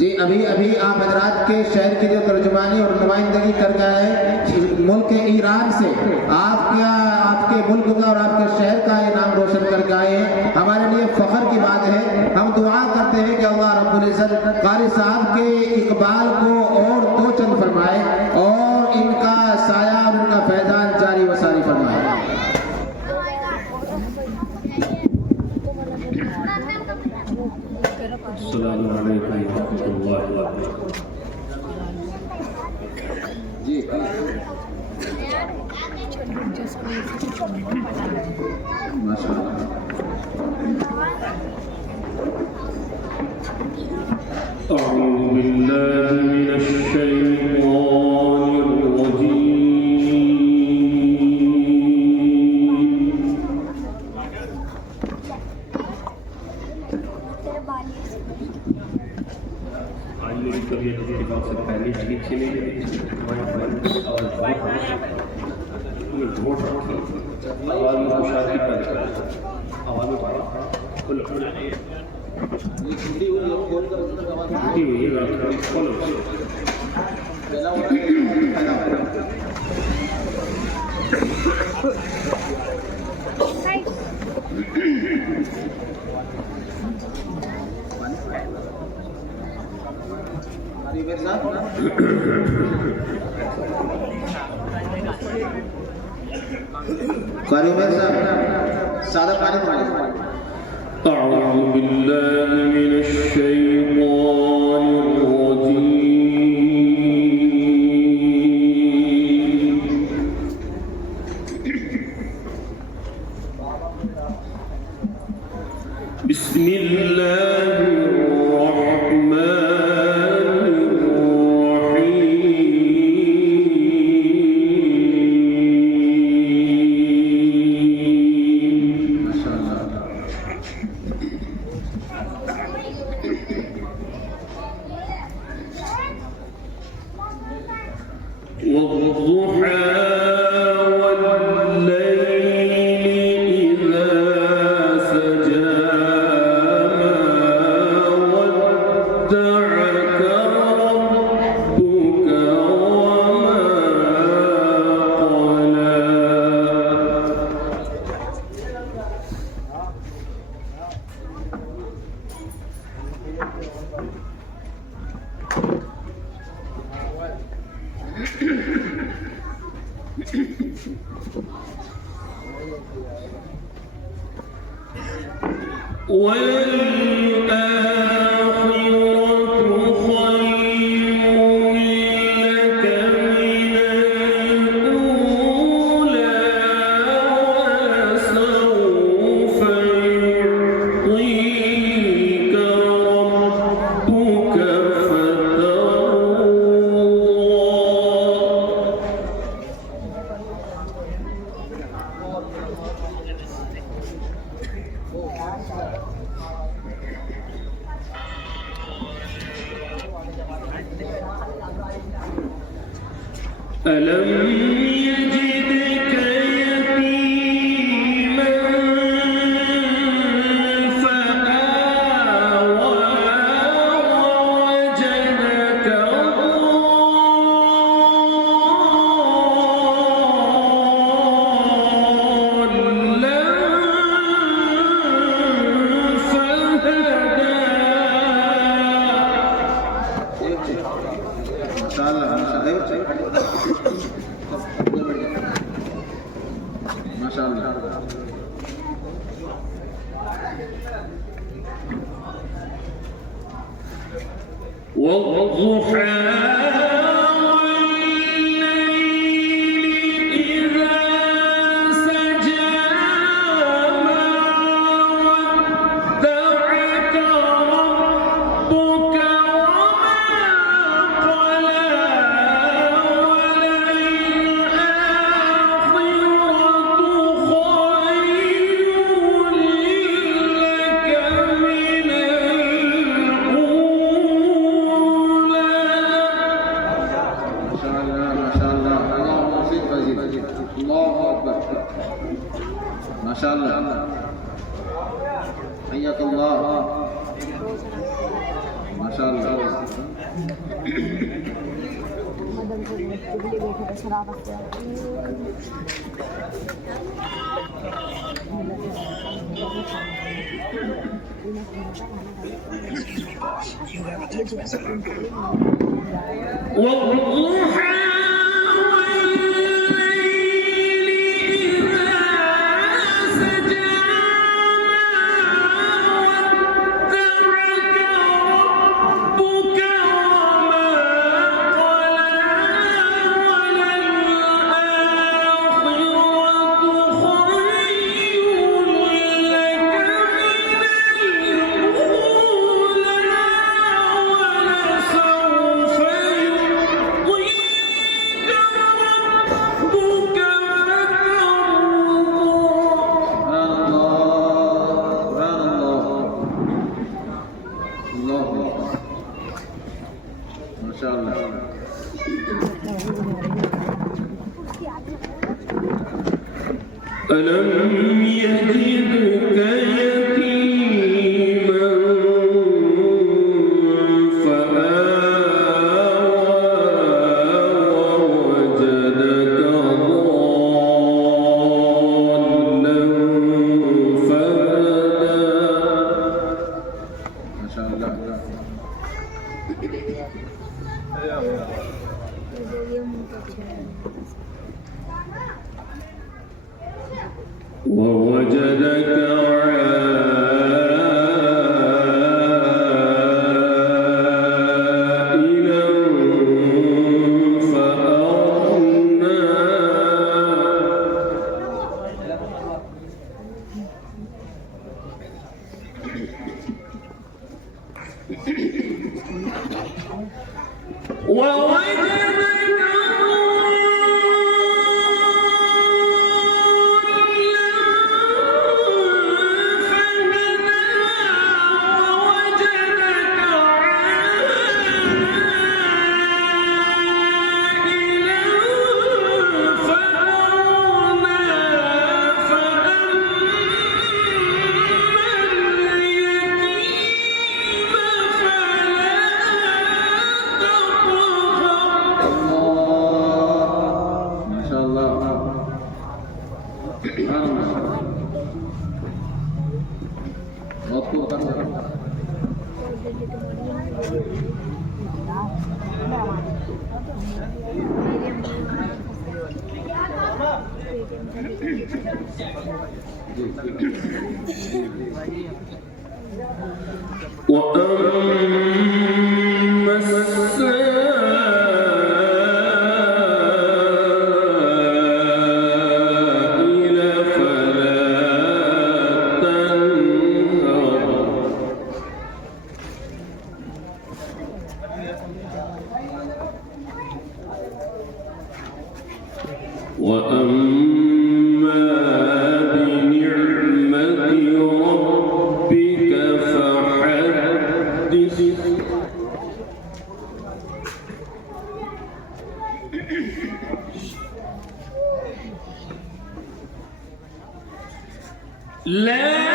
जी अभी अभी आप हजरात के शहर की जो तर्जुमानी और नुमाइंदगी कर गए हैं मुल्क ईरान से, आपके मुल्क का और आपके शहर का ये नाम रोशन कर गए हैं, हमारे लिए फख्र की बात है। हम दुआ करते हैं कि अल्लाह रब्बुल इज्जत कारी साहब के इकबाल को और दो चंद फरमाए और इनका साया और इनका फैजान जारी व सारी फरमाए। अस्सलामु अलैकुम वरहमतुल्लाहि वबरकातुहू। जी माशाअल्लाह। अऊज़ु बिल्लाहि मिनश शैतानिर रजीम। आज मेरी तबीयत के हिसाब से पहले ठीक चली गई और आवाज़ में खुशादी पैदा आवाज़ में कारी मेर साहब सादा पानी अऊज़ु बिल्लाहि मिनश शैतानिर रजीम। बिस्मिल्लाहिर मदन को बैठे थे शरारत से ألم يجدك يتيما فآوى ووجدك ضالا فهدى ما شاء الله ووجدك عائلا فأغنى وأما السائل فلا تنهر وأما بنعمة ربك فحدث لا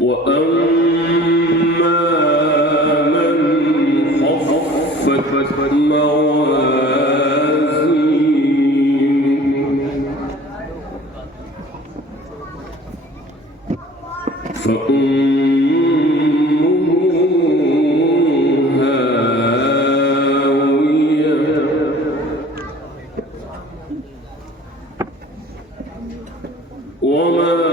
وأما من خفت موازينه فأمه هاوية وما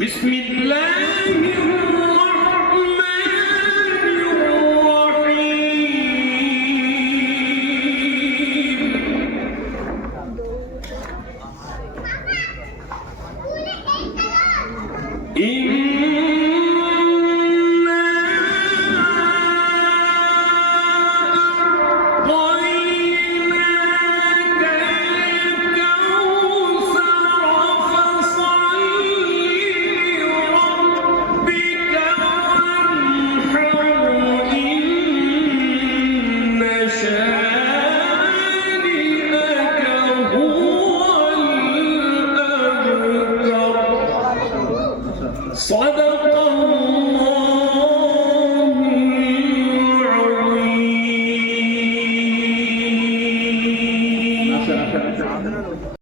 بسم الله الرحمن الرحيم صدق